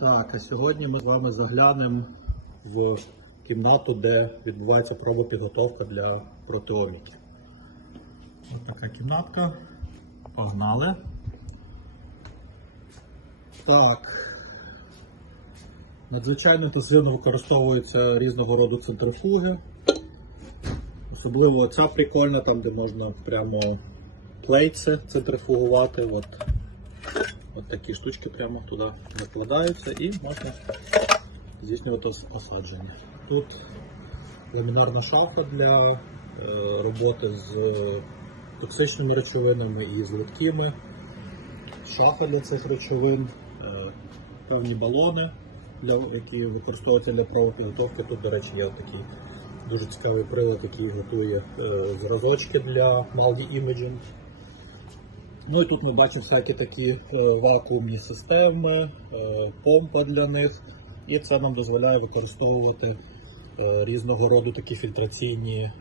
Так, а сьогодні ми з вами заглянемо в кімнату, де відбувається пробопідготовка для протеоміки. Ось така кімнатка. Погнали. Так. Надзвичайно інтенсивно використовуються різного роду центрифуги. Особливо ця прикольна, там де можна прямо плейці центрифугувати. От, от такі штучки прямо туди закладаються і можна здійснювати ос- осадження. Тут ламінарна шафа для е, роботи з токсичними речовинами і з липкими. Шафа для цих речовин, е, певні балони, які використовуються для правопідготовки. Тут, до речі, є такий дуже цікавий прилад, який готує е, зразочки для Maldi Imaging. Ну і тут ми бачимо всякі такі е, вакуумні системи, е, помпа для них. І це нам дозволяє використовувати е, різного роду такі фільтраційні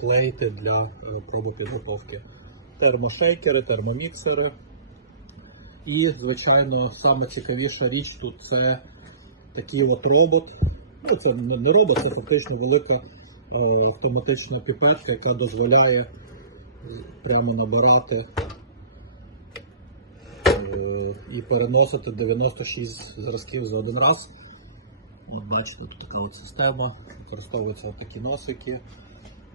плейти для пробопідготовки. Термошейкери, термоміксери. І, звичайно, саме цікавіша річ тут це такий от робот. Ну, це не робот, це фактично велика автоматична піпетка, яка дозволяє прямо набирати і переносити 96 зразків за один раз. От бачите, тут така от система, використовуються такі носики.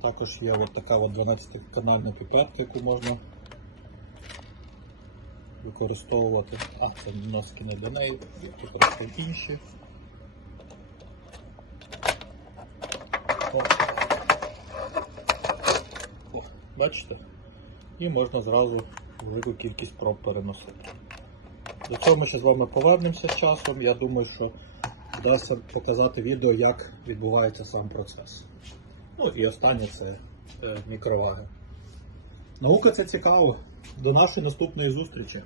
Також є от така от 12-канальна піпетка, яку можна використовувати. А, це носки не для неї, тут трошки інші. О. О, бачите? І можна зразу велику кількість проб переносити. До цього ми ще з вами повернемося з часом. Я думаю, що вдасться показати відео, як відбувається сам процес. Ну і останнє це е, мікроваги. Наука це цікаво. До нашої наступної зустрічі.